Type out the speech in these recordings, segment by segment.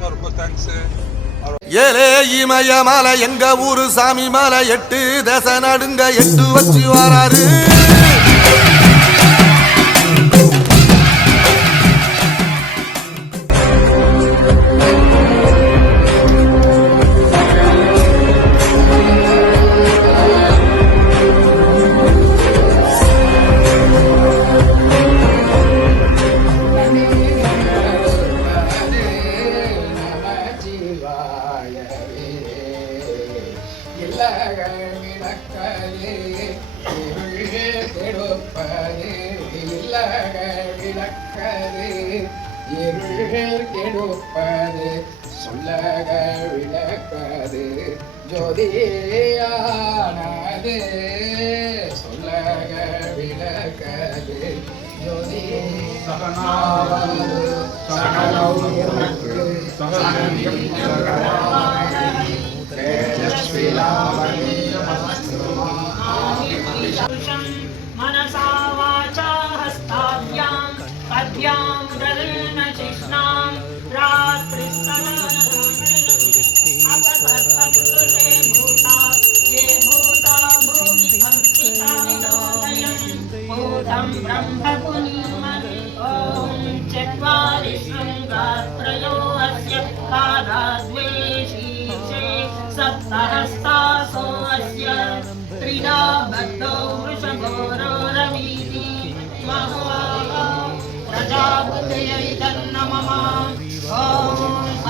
ரொம்ப தேங்க்ஸ். ஏலே இமய மலை எங்க ஊரு சாமி மலை 8 தேச நடுங்க 8 வச்சு வராரு. கெடுப்பது சொல்லக விளக்கது ஜோதியானது சொல்லக விளக்கது ஜோதி சகனாவது मनसा वाचा हस्ताभ्यां पद्भ्यां दरेण चिष्णां रात्रिस्तनते भूता ये भूता भूमिकं भूतं ब्रह्म पुनीमहि ॐ चत्वारि शृङ्गात्रयो अस्य पादाद्वेषीशे सप्तहस्तासो अस्य त्रिधा बद्धो वृषभोरोरवीति महोवा प्रजापतये तन्नमः ॐ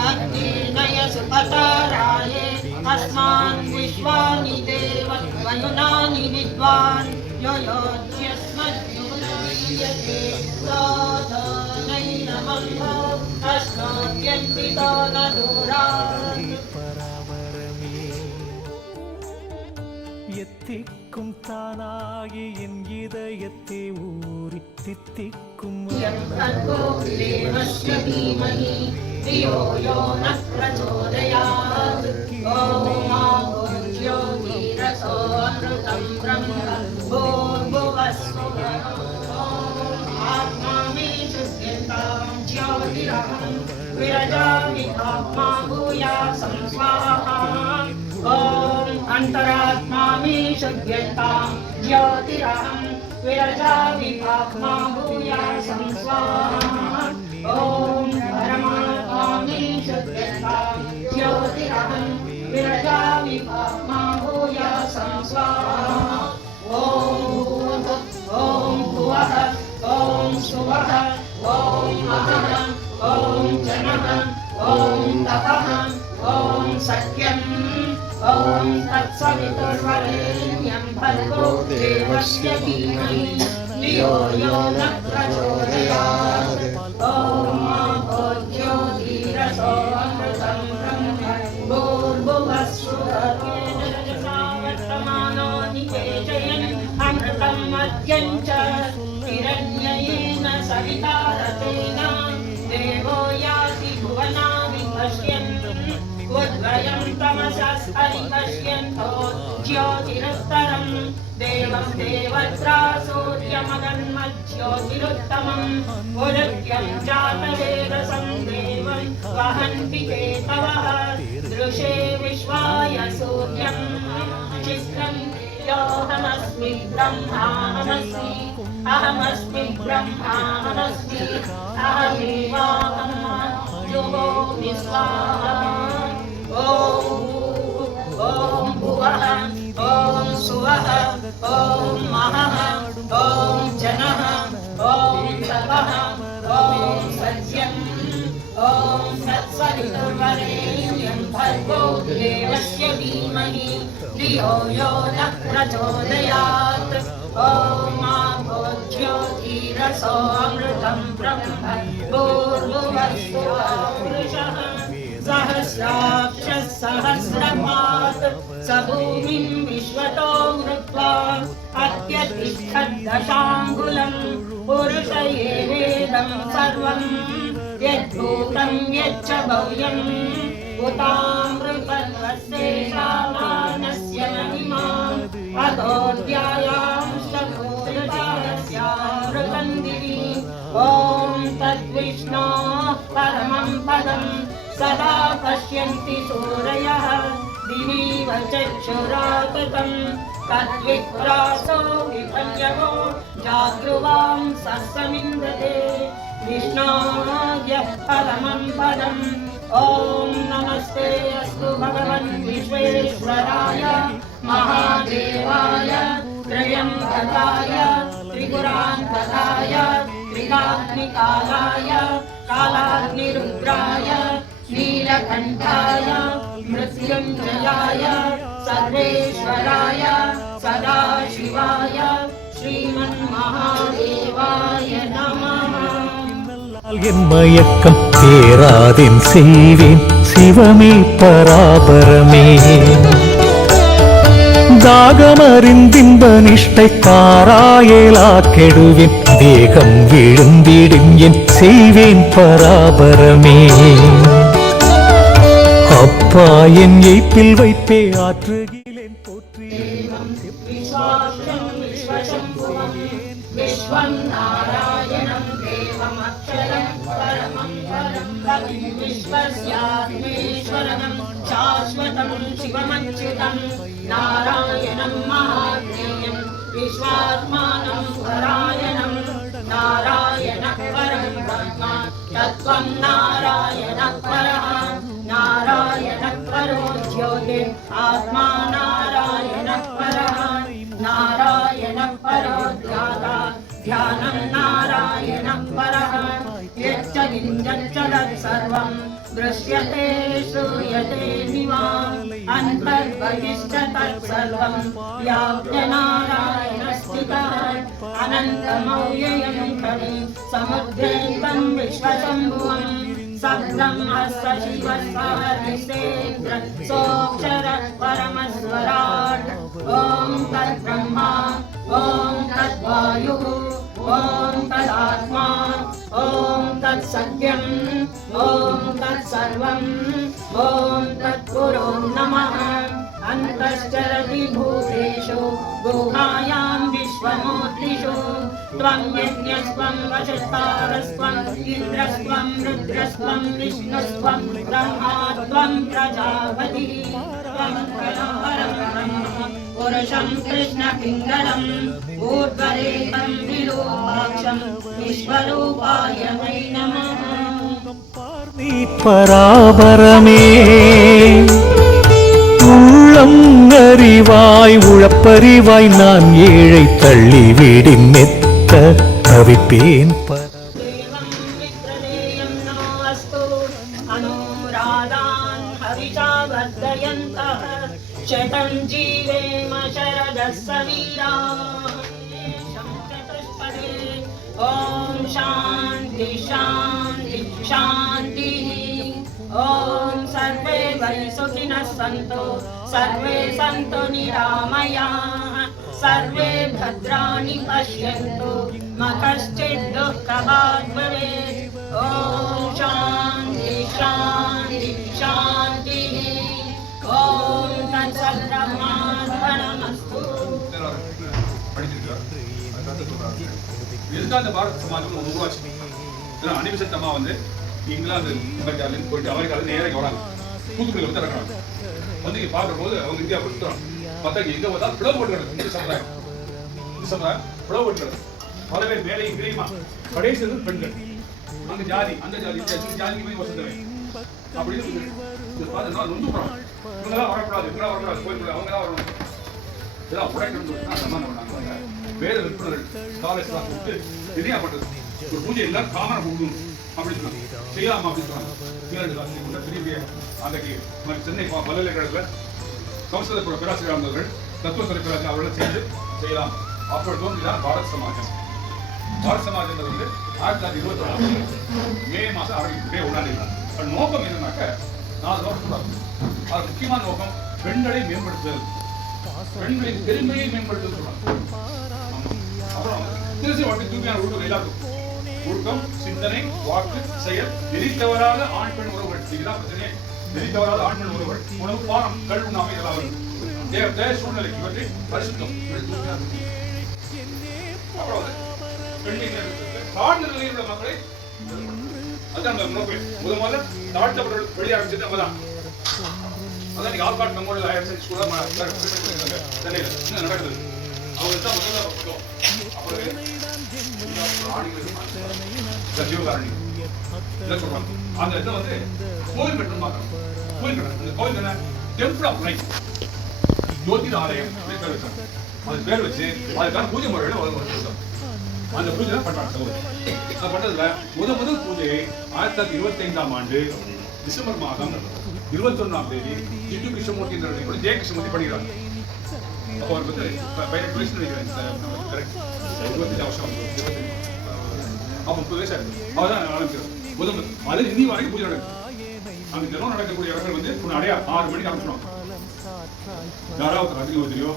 अग्निर्नय सुपताराये अस्मान् विश्वानि देववयुनानि विद्वान् यो योज्यस्मद्युनायते साधनैनमन्तो अस्मद्यन्तितो न दूरात् எத்திக்கும் தானாகி என் இதயத்தை ஊறி தித்திக்கும் தேவஸ்ய தீமஹி தியோ யோ ந பிரச்சோதயாத் ஓம் ஜோதிரசோ அமிர்தம் பிரம்ம பூர்புவஸ்ஸுः ஆத்மாமி சுத்யந்தாம் ஜோதிரஹம் விரஜாமி ஆத்மா பூயாசம் ஸ்வாஹா ॐ अंतरात्मामि शुद्ध्यतां ज्योतिरहं विरजामि आत्मा भूयासं स्वाहा ॐ परमात्मामि शुद्ध्यतां ज्योतिरहं विरजामि आत्मा भूयासं स्वाहा ॐ भुवः ॐ सुवः ॐ महः ॐ जनः ॐ तपः ॐ सत्यम् ॐ तत्सवितुर्वरेण्यं भर्गो देवस्य धीमहि धियो यो न प्रचोदयात् ॐ ज्योतिरसो अमृतं ब्रह्म भूर्भुवस्सुः वर्तमानो निवेशयन् अमृतं मद्यं च हिरण्येन सविता रतेन देवो याति भुवनानि पश्यन् उद्वयं तमसस्परिपश्यन्तो ज्योतिरुत्तरं देवं देवत्रा सूर्यमगन्मज्योतिरुत्तमम् उदृत्यं जातवेदसं देवं वहन्ति केतवः दृशे विश्वाय सूर्यं चित्रं योऽहमस्मि ब्रह्माहमस्मि अहमस्मि ब्रह्माहमस्मि अहमेवाहं जुहोमि स्वाहा ॐ भुवः ॐ सुवः ॐ महः ॐ जनः ॐ तपः ॐ सत्यम् ॐ तत्सवितुर्वरेण्यं भर्गो देवस्य धीमहि धियो यो न प्रचोदयात् ॐ ज्योतिरसो अमृतं ब्रह्म भूर्भुवस्सुः पुरुषः सहस्राक्षः सहस्रपात् स भूमिं विश्वतो मृत्वा अत्यतिष्ठद्दशाङ्गुलं पुरुष एवेदं सर्वं यद्भूतं यच्च भव्यम् उतामृतन्वस्तेषामानस्य महिमाम् अतोऽध्यायांश्चकोदृतारस्यामृतं दिवि ॐ तद्विष्णो परमं पदं स सदा पश्यन्ति सूरयः दिवीव चक्षुराततं तद्विप्रासो विपर्यवो जागृवां सस्समिन्द्रते विष्णोर्यः परमं पदम् ॐ नमस्ते अस्तु भगवन् विश्वेश्वराय महादेवाय त्रयम्बकाय त्रिपुरान्तकाय त्रिकाग्निकालाय कालाग्निरुद्राय नीलकण्ठाय मृत्युञ्जयाय सर्वेश्वराय सदाशिवाय श्रीमन्महादेवाय नमः என் மயக்கம் தேராதென் செய்வேன் சிவமே பராபரமே தாகமறிந்தின்ப நிஷ்டை தாராயலா கெடுவேன் தேகம் விழுந்திடும் என் செய்வேன் பராபரமே அப்பா என் எய்ப்பில் வைப்பே ஆற்றுகிலேன் போற்றி विश्वं नारायणं देवमक्षरं परमं पदं विश्वस्यात्मेश्वरं शाश्वतं शिवमच्युतं नारायणं महाज्ञेयं विश्वात्मानं परायणं नारायणः परं ब्रह्म तत्त्वं नारायणः परः नारायणः परो ज्योतिः आत्मा नारायणः परः नारायणः परो ध्याता ध्यानं नारायणः परः यच्च किञ्चिच्च तत्सर्वं दृश्यते श्रूयते निवा अन्तर्बहिश्च तत्सर्वं व्याप्य नारायणस्थितः अनन्तमौययं खलु समुद्रेकं विश्वशम्भुवं सब्रह्मस्य शिवसहस्रेन्द्र सोऽक्षरः परमस्वराट् ॐ तद्ब्रह्मा ॐ तद्वायुः ॐ तदात्मा ॐ तत्सत्यम् ॐ तत्सर्वम् ॐ तत्पुरो नमः अन्तश्चरति भूतेषु गुहायां विश्वमूर्तिषु त्वं यज्ञस्त्वं वषट्कारस्त्वं इन्द्रस्त्वं रुद्रस्त्वं विष्णुस्त्वं ब्रह्मा त्वं प्रजापतिः त्वं परं ब्रह्म पुरुषं कृष्णपिङ्गलम् ऊर्ध्वरेतं विरूपाक्षं विश्वरूपाय वै नमः பராபரமே உள்ளம் அறிவாய் உழப்பறிவாய் நான் ஏழை தள்ளிவிடின் மெத்த தவிப்பேன் देवं विप्रदेयं नमोऽस्तु अनुराधान् हविषा वर्धयन्तः शतं जीवेम शरदः सवीराः चतुष्पदे ॐ शान्ति शान्ति शान्तिः ॐ सर्वे वै सुखिनः सन्तु सर्वे सन्तु निरामयाः सर्वे भद्राणि पश्यन्तु मा कश्चित् दुःखभाग् भवेत् ॐ शान्ति शान्ति शान्तिः ॐ तत्सद्ब्रह्मार्पणमस्तु இதுதான் இந்த பாரத சமாஜம் உருவாச்சு. இதெல்லாம் அனிபிசத் அம்மா வந்து இங்கிலாந்து அமெரிக்காவிலேருந்து போயிட்டு அமெரிக்காவில் நேராக வராங்க. தூத்துக்குடியில் வந்து இறக்குறாங்க. வந்து இங்கே பார்க்கும்போது அவங்க இந்தியா கொடுத்துறாங்க. பார்த்தா எங்கே பார்த்தா பிளவுபட்டுறது இந்த சமுதாயம் பிளவுபட்டுறது. பல பேர் மேலையும் கிரீமா கடைசி பெண்கள் அந்த ஜாதி அந்த ஜாதி ஜாதிக்கு போய் வசந்தவை அப்படின்னு பார்த்தா நொந்து போகிறாங்க. இவங்கெல்லாம் வரக்கூடாது இவங்களாம் வரக்கூடாது கோயிலுக்குள்ள அவங்களாம் வரணும். இதெல்லாம் உடைக்கணும்னு சமாதானம் பண்ணாங்க. வேத விற்பனர்கள் ஸ்காலர்ஸ்லாம் கூப்பிட்டு எதையா பண்றது ஒரு பூஜை எல்லாம் காமனை கொடுக்கணும் அப்படின்னு சொன்னாங்க. செய்யலாமா அப்படின்னு சொன்னாங்க. பெரிய அன்றைக்கு சென்னை பல்கலைக்கழகத்தில் சமஸ்கிருத பேராசிரியர் இருந்தவர்கள் தத்துவத்துறை பேராசிரியர் அவர்கள் சேர்ந்து செய்யலாம். அப்படி தோன்றிதான் பாரத சமாஜம். பாரத சமாஜம் வந்து 1921 மே மாதம் ஆரம்பிக்கிட்டே உண்டாண்டிருந்தாங்க. நோக்கம் என்னன்னாக்க 4 நோக்கம் சொல்றாங்க. அது முக்கியமான நோக்கம் பெண்களை மேம்படுத்துதல், பெண்களின் பெருமையை மேம்படுத்துதல் சொல்றாங்க. அப்புறம் திருச்சி வாழ்க்கை தூய்மையான ஒழுக்கம் எல்லாருக்கும் ஒழுக்கம், சிந்தனை, வாக்கு, செயல், நெறி தவறாத ஆண் பெண் உறவுகள். இதுதான் பிரச்சனையே. நெறி தவறாத ஆண் பெண் உறவுகள், உணவு, பானம், கல்வி, நாமை இதெல்லாம் வருது. தேவ சூழ்நிலை இவற்றை பரிசுத்தம். அப்புறம் பெண்ணின் தாழ்ந்த நிலையில் உள்ள மக்களை அதான் நம்ம நோக்கு. முதல்ல தாழ்த்தப்பட்ட வெளியே ஆரம்பிச்சது நம்ம தான். அதான் நீங்க ஆல்காட் மெமோரியல் ஹையர் செகண்டரி ஸ்கூல்ல சென்னையில என்ன நடக்குது. அவங்க தான் முதல்ல பார்த்தோம். அப்புறம் ஜீவகாரணி என்ன சொல்றாங்க? அந்த இதை வந்து கோயில் கட்டணும் பார்க்கணும். கோயில் கட்டணும். இந்த கோயில் என்ன? Temple of life. ஜோதிட ஆலயம் அப்படின்னு பேர் வச்சாங்க. அது பேர் வச்சு அதுக்கான பூஜை முறைகளை வளர்ந்து அந்த பூஜை தான் பண்றாங்க. அது பண்ணதுல முதல் பூஜை 1925ஆம் ஆண்டு டிசம்பர் மாதம் 21ஆம் தேதி ஜிட்டு கிருஷ்ணமூர்த்தி என்ற ஜெய கிருஷ்ணமூர்த்தி பண்ணிக்கிறாங்க. அப்போ அவர் வந்து 18 வயசு நினைக்கிறேன். கரெக்ட் 25 வருஷம். அப்போ 30 வயசா இருக்கு. அவர் தான் ஆரம்பிக்கிறார். முதல் அது இன்னி வரைக்கும் பூஜை நடக்குது. அங்க தினம் நடக்கக்கூடிய இடங்கள் வந்து அடையா 6 மணிக்கு ஆரம்பிச்சிடுவாங்க. யாராவது ரத்தினவதியோ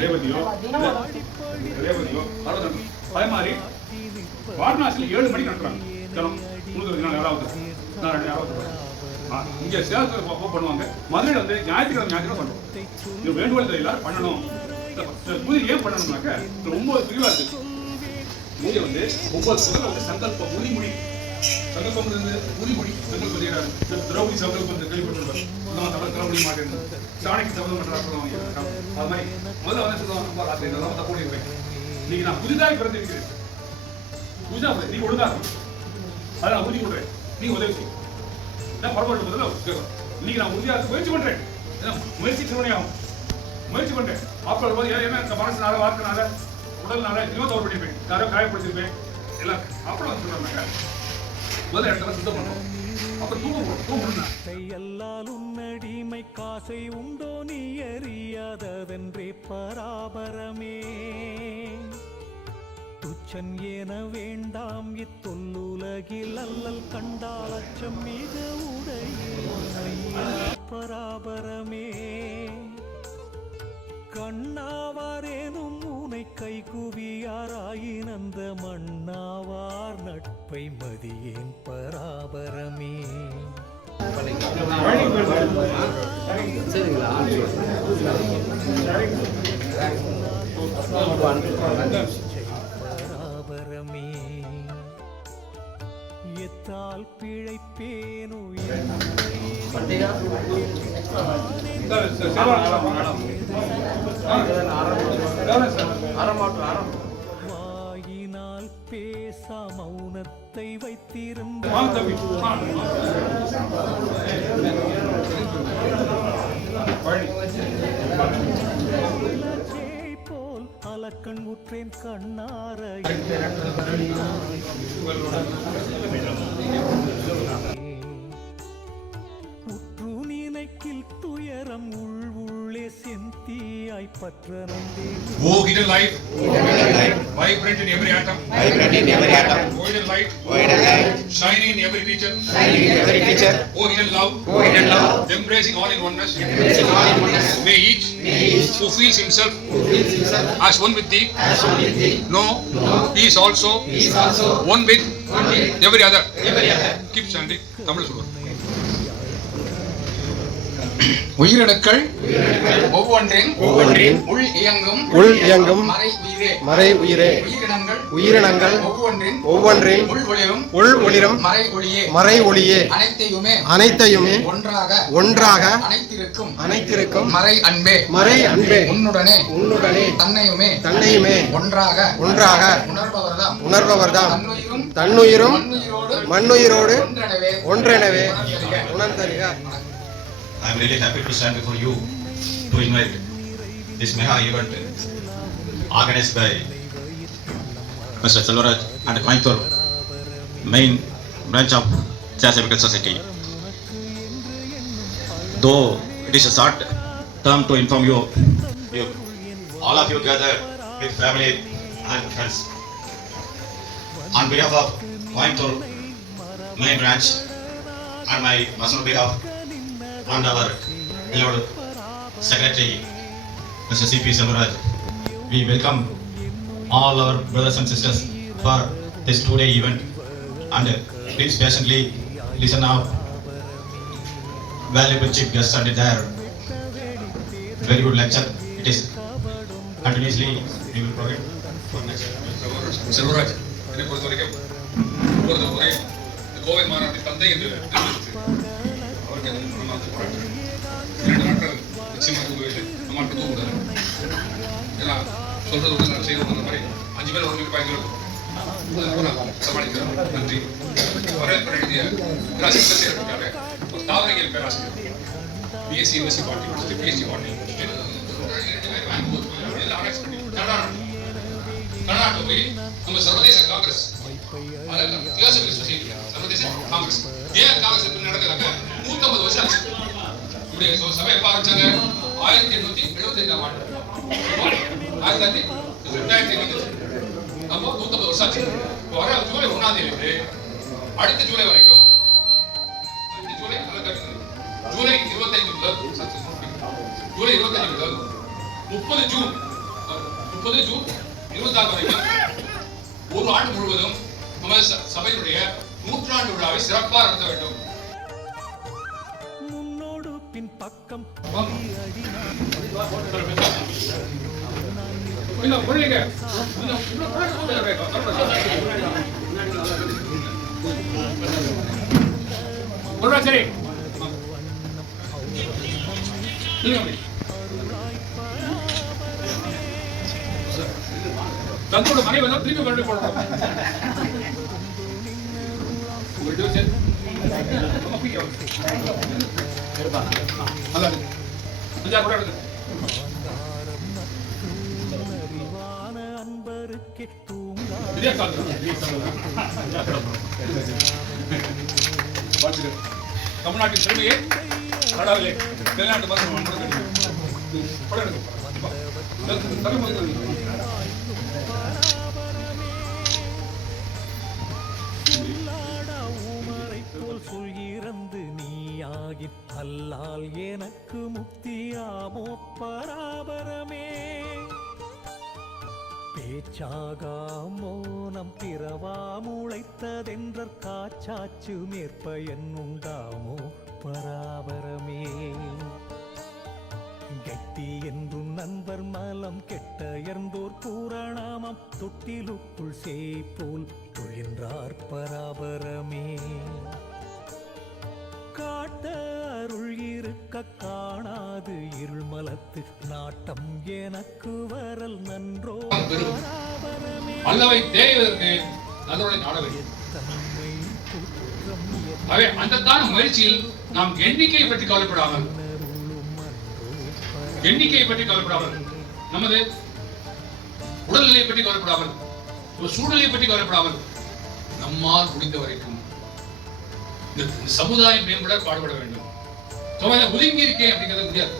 ரேவதியோ அதே மாதிரி வாரணாசியில் 7 மணிக்கு நடத்துறாங்க. தினம் 3 யாராவது இங்க சேலத்துல பண்ணுவாங்க. மதுரையில் வந்து ஞாயிற்றுக்கிழமை பண்ணுவோம். இது வேண்டுகோள் எல்லாரும் பண்ணணும். பூஜை ஏன் பண்ணணும்னாக்க ரொம்ப பிரிவா இருக்கு. பூஜை வந்து 9 முதல்ல வந்து சங்கல்பம் உரிமொழி சங்கல்பம் உரிமொழி சங்கல்பம் செய்யறாரு. திரௌபதி சங்கல்பம் கேள்விப்பட்டிருப்பாரு. நான் தவிர முடிய மாட்டேன். சாணிக்கு சபதம் பண்றாங்க. அது மாதிரி முதல்ல வந்து சொல்லுவாங்க ராத்திரி நல்லா தப்பு இருப்பேன். நீங்க நான் புதிதாக பிறந்திருக்கிறேன். புதிதா நீங்க ஒழுங்கா இருக்கும். அதை நான் உறுதி கொடுறேன். நீங்க உதவி செய்யும். நான் பரவாயில்ல முதல்ல கேட்கறேன். இன்னைக்கு நான் உறுதியாக முயற்சி பண்றேன். முயற்சி சிறுவனையாகும் முயற்சி பண்றேன். அப்புறம் போது ஏன்னா இந்த மனசுனால வார்த்தைனால உடல்னால எதுவும் தவறு பண்ணிருப்பேன். யாரோ காயப்படுத்திருப்பேன். எல்லாம் அப்புறம் வந்து சொல்றாங்க முதல்ல இடத்துல சுத்தம் பண்றோம். அப்புறம் தூங்கணும். கையல்லால் உன்னடிமை காசை உண்டோ நீ அறியாததென்றே பராபரமே துச்சன் என வேண்டாம் இத்தொல்லுலகில் அல்லல் கண்டால் அச்சம் மிக உடைய பராபரமே கண்ணாவாரேனும் உனை கைகுவியாராயினந்த மண்ணாவார் நட்பை மதியேன் பராபரமே பராபரமே எத்தால் பிழைப்பேனோ வாயினால் பேசா மௌனத்தை வைத்திருந்த போல் அலக்கண் உற்றேன் கண்ணார உற்று நினைக்கில் துயரம் உள்ளே செந்தியாய் பற்றனந்தே O hidden light, vibrant in every atom, golden light, shining in every feature, O hidden love, embracing all in oneness, may each who feels himself as one with thee, know he is also one with every other. Keep standing. Tamil சொல்லுங்க. உயிரினங்கள் ஒவ்வொன்றின் உள் இயங்கும் மறை உயிரே உயிரினங்கள் ஒவ்வொன்றின் உள் ஒளிரும் மறை ஒளியே அனைத்தையுமே ஒன்றாக அனைத்திருக்கும் மறை அன்பே உன்னுடனே தன்னையுமே ஒன்றாக உணர்பவர்தாம் தன்னுயிரும் மண்ணுயிரோடு ஒன்றெனவே உணர்ந்தறிக. I am really happy to stand before you to invite this mega event organized by Mr. Selvaraj and Coimbatore main branch of Theosophical Society. Though it is a short term to inform you, all of you gather with family and friends. On behalf of Coimbatore main branch and my personal behalf and our beloved Secretary Mr. C.P. Selvaraj, we welcome all our brothers and sisters for this 2-day event and please patiently listen our valuable chief guests and their very good lecture. It is continuously we will provide for next. Selvaraj, என்னை பொறுத்தவரைக்கும் ஒரு முறை கோவை மாநாட்டில் தந்தை என்று அவருக்கு பாராட்டு 2 நாட்கள் நிச்சயமாக தூங்குவது நம்மளுக்கு தூங்குறாரு. ஏன்னா சொல்றது ஒன்று நான் செய்யறது மாதிரி 5 பேர் 1 வீட்டு பயன்படுத்தும் சமாளிக்கிறோம். நன்றி. வரவேற்பு எழுதிய பேராசிரியர் ஒரு தாவரவியல் பேராசிரியர் பிஎஸ்சி எம்எஸ்சி பாட்டி முடிச்சுட்டு பிஎஸ்சி பாட்டி கர்நாடகா போய் நம்ம சர்வதேச காங்கிரஸ் சர்வதேச காங்கிரஸ் ஏன் காங்கிரஸ் நடக்கிறாங்க 150 வருஷம் ஆச்சு. இப்படி சபை எப்ப ஆரம்பிச்சாங்க 1875 ஆண்டு 2020 நம்ம 150 வருஷம் ஆச்சு. வர ஜூலை 1ஆம் தேதி அடுத்த ஜூலை வரைக்கும் ஜூலை 25 முதல் ஜூலை 25 முதல் 30 ஜூன் 26 வரைக்கும் ஒரு ஆண்டு முழுவதும் நம்ம சபையினுடைய 100ஆண்டு விழாவை சிறப்பாக நடத்த வேண்டும். முன்னோடு பின் பக்கம் சரி தங்களோட மனைவி வந்து திருப்பி கொண்டு போடணும். அன்பருக்கு தமிழ்நாட்டின் பெருமையை நாடாவிலே வெளிநாட்டு சொல்கிறந்து நீயாகி அல்லால் எனக்கு முக்தியாமோ பராபரமே பேச்சாகா மோனம் பிறவாமுளைத்ததென்ற காச்சாச்சு மேற்பயன் உண்டாமோ பராபரமே கெட்டி என்றும் நண்பர் மலம் கெட்டயர்ந்தோர் பூரணாமம் தொட்டிலுக்குள் சேய்போல் தொழின்றார் பராபரமே காட்ட அருள் இருக்க காணாது இருள் மலத்து நாட்டம் எனக்கு வரல் நன்றோ பராபரமே அல்லவை தேய்வதற்கு நல்லவரை நாட வேண்டும். அந்த முயற்சியில் நாம் எண்ணிக்கையை பற்றி கவலைப்படாமல் நமது உடல்நிலையை பற்றி கவலைப்படாமல் ஒரு சூழ்நிலையை பற்றி கவலைப்படாமல் நம்மால் முடிந்த வரைக்கும் இந்த சமுதாயம் மேம்பட பாடுபட வேண்டும். ஒதுங்கி இருக்கேன் அப்படிங்கிறது முடியாது.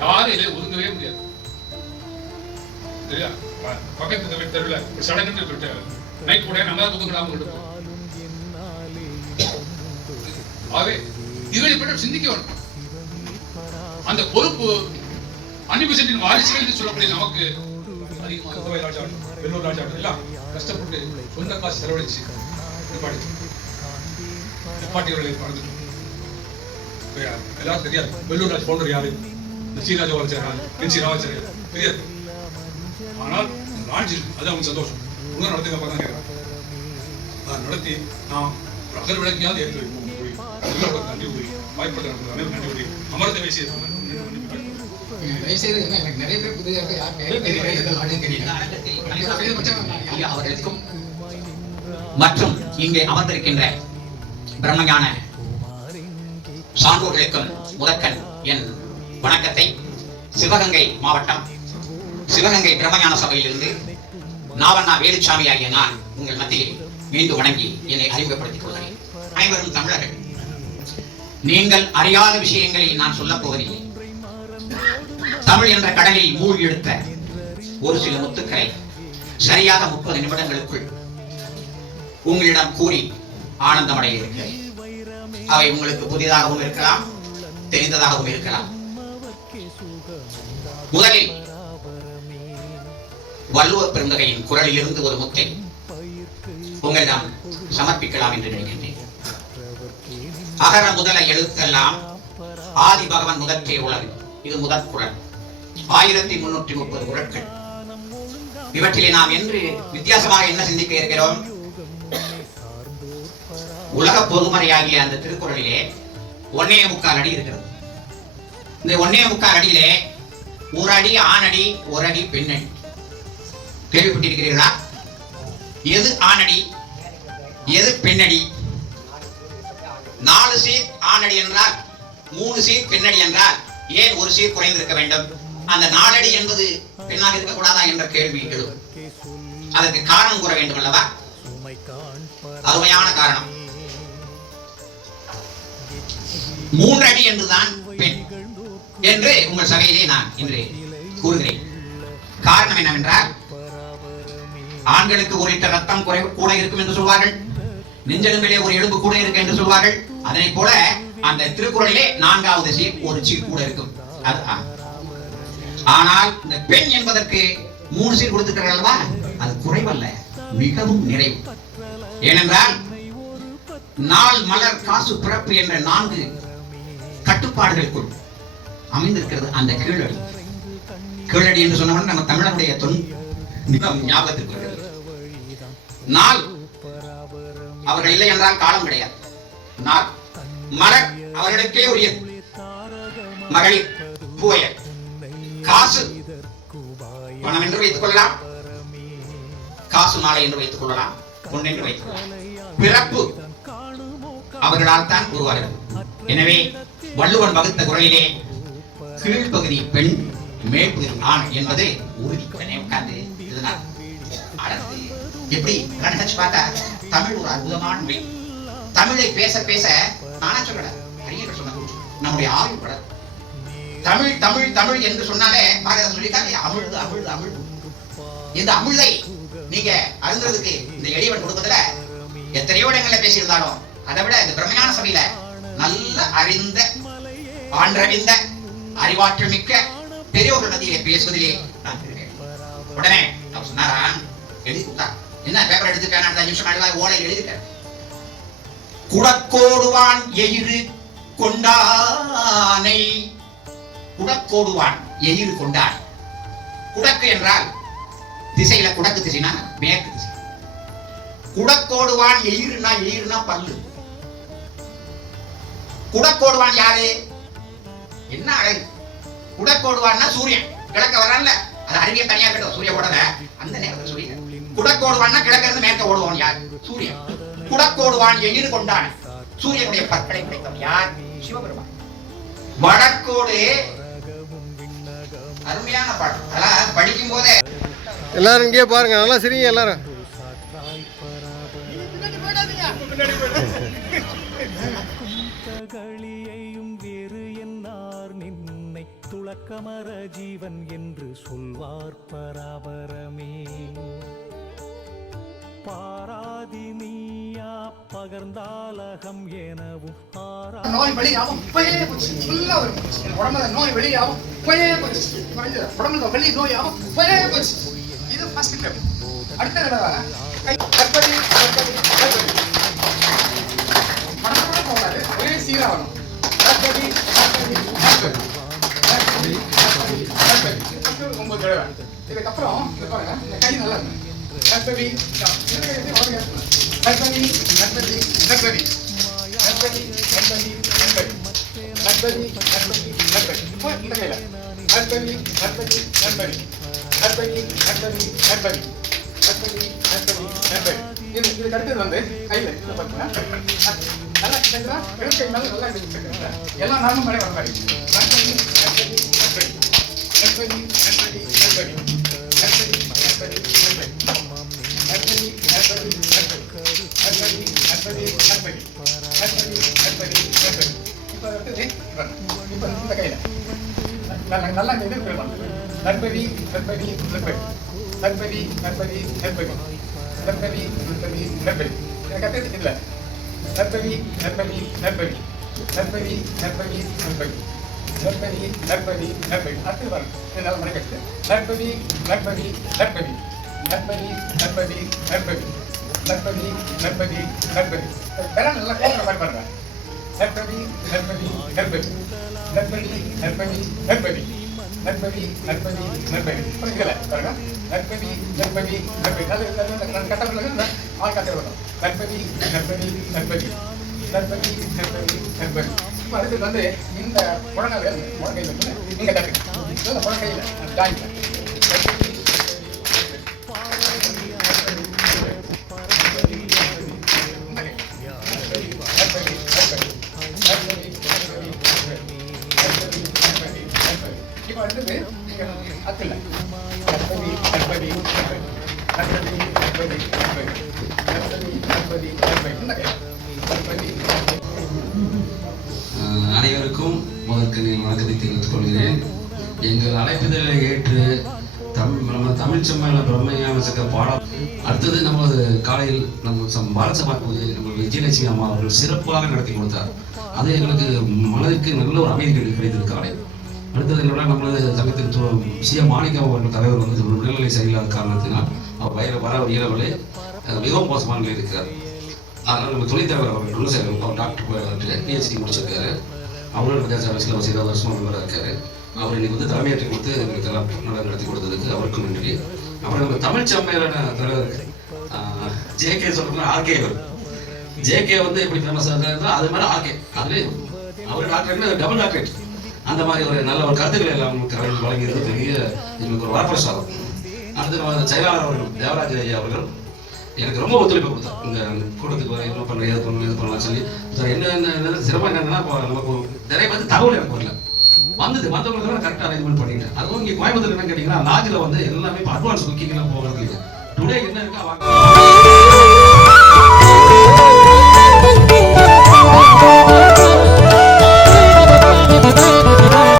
யாரும் இதை ஒதுங்கவே முடியாது. சரியா? பக்கத்து தெருவில் ஒரு சடங்கு நைட் கூட நம்ம ஒதுங்கிடாம இருப்போம். ஆகவே இவரை பற்றி சிந்திக்க வேண்டும். அந்த பொறுப்பு அன்னிபெசன்டின் வாரிசுகள் என்று சொல்லக்கூடிய நமக்கு அதிகமாக கோவை ராஜாடு வெள்ளூர் ராஜாடு எல்லாம் கஷ்டப்பட்டு சொந்த காசு செலவழிச்சு நிப்பாட்டியவர்களை மறந்து எல்லாரும் தெரியாது. வெள்ளூர் ராஜ் போன்ற யாரு சீராஜா வளர்ச்சாரு என்சி ராவாச்சாரியார் தெரியாது. ஆனால் ராஜில் அது அவங்க சந்தோஷம் இன்னும் நடத்துங்க பார்க்க கேட்கறேன். நடத்தி நாம் அகர் விளக்கியாவது ஏற்று வைப்போம். நன்றி கூறி வாய்ப்பு நன்றி கூறி அமர்ந்த பேசிய எனக்கு நிறைய பேர் புதிதாக அவர்களுக்கும் மற்றும் இங்கே அமர்ந்திருக்கின்ற பிரம்மஞான சான்றோர்களுக்கும் முதற்கண் என் வணக்கத்தை சிவகங்கை மாவட்டம் சிவகங்கை பிரம்மஞான சபையிலிருந்து நாவண்ணா வேலுச்சாமி ஆகிய நான் உங்கள் மத்தியில் மீண்டும் வணங்கி என்னை அறிமுகப்படுத்திக் கொள்கிறேன். அனைவரும் தமிழர்கள். நீங்கள் அறியாத விஷயங்களை நான் சொல்லப் போவதில்லை. தமிழ் என்ற கடலில் மூழ்கி எடுத்த ஒரு சில முத்துக்களை சரியாக 30 நிமிடங்களுக்குள் உங்களிடம் கூறி ஆனந்தமடைய இருக்கிறேன். அவை உங்களுக்கு புதிதாகவும் இருக்கலாம், தெரிந்ததாகவும் இருக்கலாம். முதலில் வள்ளுவர் பெருந்தகையின் குரலில் இருந்து ஒரு முத்தை உங்களிடம் சமர்ப்பிக்கலாம் என்று நினைக்கின்றேன். அகர முதல எழுத்தெல்லாம் ஆதி பகவன் முதற்றே உலகு. இது முதற் குரல். 1330 குரல்கள். இவற்றிலே நாம் என்று வித்தியாசமாக என்ன சிந்திக்க இருக்கிறோம்? உலக பொதுமறையாகிய அந்த திருக்குறளிலே 1.25 அடி இருக்கிறது. இந்த 1.25 அடியிலே ஒரு அடி ஆணடி, ஒரு அடி பெண்ணடி. கேள்விப்பட்டிருக்கிறீர்களா? எது ஆணடி, எது பெண்ணடி? 4 சீர் ஆணடி என்றால் 3 சீர் பெண்ணடி என்றால் ஏன் ஒரு சீர் குறைந்திருக்க வேண்டும்? அந்த 4 அடி என்பது பெண்ணாக இருக்கக்கூடாதா என்ற கேள்வி எழும். அதற்கு காரணம் கூற வேண்டும் அல்லவா? அருமையான காரணம். 3 அடி என்றுதான் பெண் என்று உங்கள் சபையிலே நான் இன்று கூறுகிறேன். காரணம் என்னவென்றால், ஆண்களுக்கு 1 லிட்டர் ரத்தம் கூட இருக்கும் என்று சொல்வார்கள், நெஞ்செலும்பிலே ஒரு எலும்பு கூட இருக்கு என்று சொல்வார்கள். அதனை போல அந்த திருக்குறளிலே 4வது சீர் ஒரு சீர் கூட இருக்கும். ஆனால் இந்த பெண் என்பதற்கு 3 சீர் கொடுத்திருக்கிறார்கள் அல்லவா? அது குறைவல்ல, மிகவும் நிறைவு. ஏனென்றால் நாள் மலர் காசு பிறப்பு என்ற 4 கட்டுப்பாடுகளுக்குள் அமைந்திருக்கிறது அந்த கீழடி. கீழடி என்று சொன்னவன் நம்ம தமிழனுடைய ஞாபகத்திற்கு வருகிறது. நாள் அவர்கள் இல்லை என்றால் காலம் கிடையாது. நாள் மலர் அவர்களுக்கே உரியது. மகளிர் பூவையர் காசு பணம் என்று வைத்துக் கொள்ளலாம், காசு நாளை என்று வைத்துக் கொள்ளலாம், பொன் என்று வைத்துக் கொள்ளலாம். பிறப்பு அவர்களால் தான் உருவாகிறது. எனவே வள்ளுவன் வகுத்த குரலிலே கீழ்ப்பகுதி பெண், மேற்பகுதி ஆண் என்பது உறுதி. உட்கார்ந்து இதனால் அடர்ந்து எப்படி நினைச்சு பார்த்தா தமிழ் ஒரு அற்புதமான மொழி. தமிழை பேச பேச நானா சொல்லல, அறிஞர்கள் சொன்னாங்க, நம்முடைய ஆய்வு வளரும். தமிழ் தமிழ் தமிழ் என்று சொன்னாலே பாரதிதாசன் சொல்லிட்டாங்க, அமிழ்து அமிழ்து அமிழ்து. இந்த அமிழ்தை நீங்க அருந்துறதுக்கு இந்த எளியவன் கொடுப்பதுல எத்தனையோ இடங்கள்ல பேசியிருந்தாலும் அதை விட இந்த பிரம்மஞான சபையில நல்ல அறிந்த ஆன்றறிந்த அறிவாற்றல் மிக்க பெரியோர்கள் மத்தியிலே பேசுவதிலே நான் இருக்கிறேன். உடனே அவர் சொன்னாரா, எழுதி கொடுத்தா, என்ன பேப்பர் எடுத்து பேனா 5 நிமிஷம் அழுவா ஓலை எழுதிட்டேன். குடக்கோடுவான் எயிறு கொண்டானை. குடக்கோடுவான் எயிறு கொண்டான். குடக்கு என்றால் திசையில குடக்கு திசைனா மேற்கு திசை. குடக்கோடுவான் எயிறுனா பல்லு. குடக்கோடுவான் யாரு? என்ன அழகு! குடக்கோடுவான்னா சூரியன் கிழக்க வரான்ல, அது அறிவியல் தனியா இருக்கட்டும், சூரிய ஓடல அந்த நேரத்தில் சூரியன். குடக்கோடுவான்னா கிழக்க இருந்து மேற்க ஓடுவான் யார்? சூரியன். குடக்கோடுவான் எயிறு கொண்டான். சூரியனுடைய பற்களை கிடைத்தவன் யார்? சிவபெருமான். வடக்கோடு அருமையான பாடம். அதெல்லாம் படிக்கும் போதே எல்லாரும் இங்கே பாருங்க, நல்லா சரிங்க எல்லாரும். களியையும் வேறு என்னார் நின்னை துளக்கமர ஜீவன் என்று சொல்வார் பராபரமே. பாராதி நீயா பகர்ந்தாலகம் எனவும் நோய் வெளியாகும் போயே போச்சு. ஃபுல்லா வரும் உடம்புல நோய் வெளியாகும் போயே போச்சு. உடம்புல வெளி நோய் ஆகும் போயே போச்சு. இது ஃபர்ஸ்ட் ஸ்டெப். அடுத்த தடவை கற்பதி மனசோட போகாது, ஒரே சீரா வரும். கற்பதி 9 தடவை. இதுக்கப்புறம் பாருங்க, இந்த கை நல்லா இருக்கும். கற்பதி கற்பதி கற்பதி கற்பதி கற்பதி கற்பதி கற்பதி கற்பதி கற்பதி கற்பதி இந்த கையில கற்பதி கற்பதி கற்பதி கற்பதி கற்பதி கற்பதி கற்பதி கற்பதி கற்பதி. இதுக்கு அடுத்தது வந்து கையில இதை பார்த்தீங்கன்னா நல்லா கேட்குறா, எடுத்து நல்லா எடுத்துக்கிறேன். எல்லாம் நானும் மேலே வர மாதிரி கற்பதி கற்பதி கற்பதி கற்பதி கற்பதி கற்பதி கற்பதி கற்பதி கற்பதி கற்பதி கற்பதி கற்பதி கற்பதி கற்பதி கற்பதி கற்பதி கற்பதி. இப்போ அடுத்தது இப்போ இந்த கையில நல்லா இது இருக்கணும். கற்பதி கற்பதி கற்பதி கற்பதி கற்பதி கற்பதி கற்பதி கற்பதி கற்பதி. எனக்கு அடுத்தது இல்லை. கற்பதி கற்பதி கற்பதி கற்பதி கற்பதி கற்பதி கற்பதி கற்பதி கற்பதி. அடுத்தது பாருங்க, நல்லா மறைக்கிறது. கற்பதி கற்பதி கற்பதி கற்பதி கற்பதி கற்பதி கற்பதி கற்பதி கற்பதி. வேற நல்லா கேட்குற மாதிரி பாருங்க. கற்பதி கற்பதி கற்பதி கற்பதி கற்பதி கற்பதி கற்பதி கற்பதி கற்பதி. புரியுதுல பாருங்க. கற்பதி கற்பதி கற்பதி. அது கட்ட ஆள் கட்ட வரும். கணபதி கணபதி கணபதி கணபதி கணபதி கணபதி. இப்போ அடுத்தது வந்து இந்த முழங்கையில் வந்து நீங்கள் தட்டுங்க. இந்த முழங்கையில் ஜாயின் இப்போ அடுத்தது அத்துல கணபதி கணபதி கணபதி கணபதி கணபதி கணபதி கணபதி கணபதி கணபதி இந்த கை கணபதி. அனைவருக்கும் முதற்கு வணக்கத்தை தெரிவித்துக் கொள்கிறேன். எங்கள் அழைப்புதலை ஏற்று நம்ம தமிழ் சம்மேளன பிரம்மஞான சங்க பாடம் அடுத்தது நமது காலையில் நம்ம பாலசபா பூஜை நம்ம விஜயலட்சுமி அம்மா அவர்கள் சிறப்பாக நடத்தி கொடுத்தார். அது எங்களுக்கு மனதிற்கு நல்ல ஒரு அமைதி கிடைத்தது காலை. அடுத்தது என்னோட நம்மளது சங்கத்தின் சிஎம் மாணிக்கம் அவர்கள் தலைவர் வந்து உடல்நிலை சரியில்லாத காரணத்தினால் அவர் வர இயலவில்லை, மிகவும் மோசமான நிலையில் இருக்கிறார். அதனால் நம்ம துணைத் தலைவர் அவர்கள் குணசேகரன் அவர் டாக்டர் பிஹெச்டி முடிச்சிருக்காரு. அவரோட சில வசதி வருஷமாக மெம்பராக இருக்காரு. அவர் இன்னைக்கு வந்து தலைமையேற்றி கொடுத்து எங்களுக்கு எல்லாம் நல்லா நடத்தி கொடுத்ததுக்கு அவருக்கும் நன்றி. அப்புறம் நம்ம தமிழ் சம்மேளன தலைவர் ஜேகே சொல்றோம்னா ஆர்கே ஜேகே வந்து எப்படி ஃபேமஸாக இருந்தால் அது மாதிரி ஆர்கே அதுவே அவர் டாக்டர் டபுள் டாக்டரேட் அந்த மாதிரி ஒரு நல்ல ஒரு கருத்துக்களை எல்லாம் உங்களுக்கு வழங்கியது பெரிய எங்களுக்கு ஒரு வரப்பிரசாதம். அடுத்து செயலாளர் அவர்கள் தேவராஜ் ஐயா அவர்கள் எனக்கு ரொம்ப ஒத்துழைப்பு கொடுத்தார். இந்த கூட்டத்துக்கு வர என்ன பண்ணுறேன் எது பண்ணணும் எது பண்ணலாம் சொல்லி என்ன சிறப்பாக என்னன்னா நமக்கு நிறைய பேர் தகவல் எனக்கு வரல வந்தது மற்றவங்களுக்கு கரெக்டாக அரேஞ்ச்மெண்ட் பண்ணிட்டேன். அதுவும் இங்கே கோயம்புத்தூர் என்ன கேட்டிங்கன்னா லாட்ஜில் வந்து எல்லாமே இப்போ அட்வான்ஸ் புக்கிங்லாம் போகிறது டுடே என்ன இருக்கா வாங்க